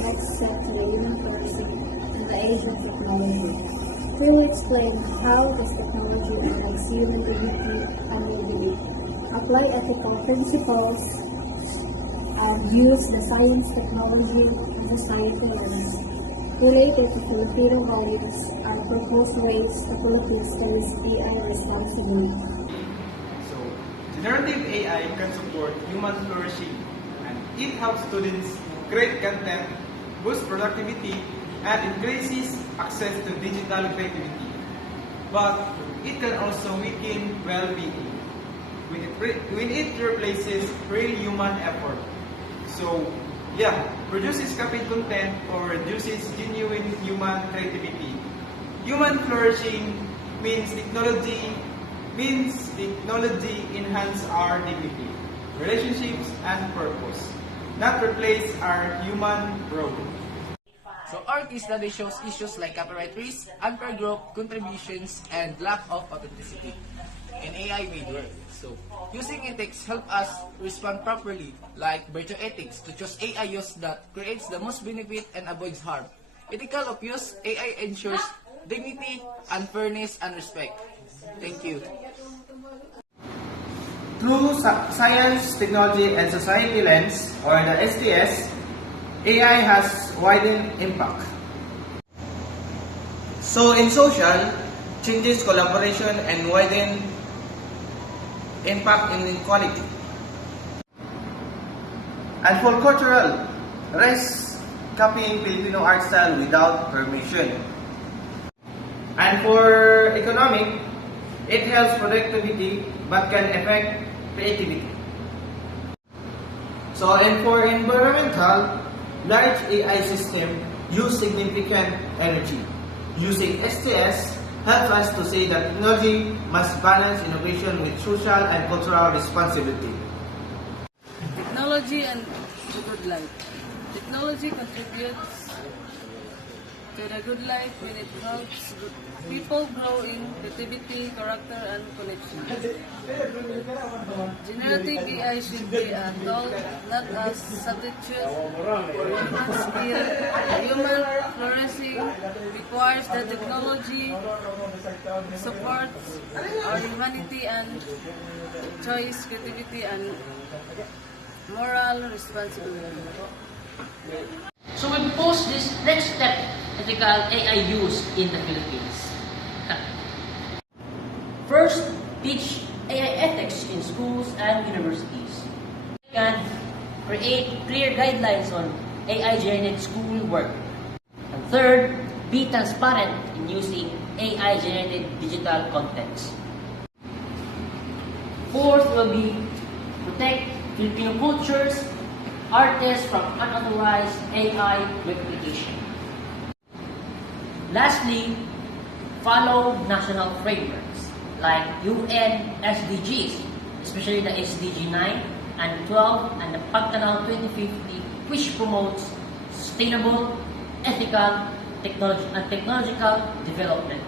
next step to the human flourishing in the age of technology. We will explain how this technology affects human dignity and well-being, apply ethical principles, and use the science, technology, and societal learning related to Filipino values and propose ways the Philippines to use AI responsibly. So, generative AI can support human flourishing and it helps students create content, boost productivity, and increases access to digital creativity. But it can also weaken well-being when it replaces real human effort. So, yeah, produces copied content or reduces genuine human creativity. Human flourishing means technology enhance our dignity, relationships, and purpose, not replace our human growth. So our case study shows issues like copyright risk, unfair growth, contributions, and lack of authenticity in AI-made work. So using ethics help us respond properly, like virtue ethics, to choose AI use that creates the most benefit and avoids harm. Ethical of use, AI ensures dignity and fairness and respect. Thank you. Through Science, Technology, and Society lens, or the STS, AI has widened impact. So in social, changes collaboration and widen impact in inequality. And for cultural, risk copying Filipino art style without permission. And for economic, it helps productivity but can affect creativity. So, and for environmental, large AI system use significant energy. Using STS helps us to say that technology must balance innovation with social and cultural responsibility. Technology and the good life. Technology contributes to the good life when it helps people grow in creativity, character, and connection. Generative AI should be a tool, not a substitute for human skill. Human flourishing requires that technology supports our humanity and choice, creativity, and moral responsibility. So we propose this next step, ethical AI use in the Philippines. First, teach AI ethics in schools and universities. Second, create clear guidelines on AI-generated school work. And third, be transparent in using AI-generated digital contents. Fourth will be protect Filipino cultures, artists from unauthorized AI replication. Lastly, follow national frameworks like UN SDGs, especially the SDG 9 and 12 and the Pagtanaw 2050, which promotes sustainable, ethical, technological development.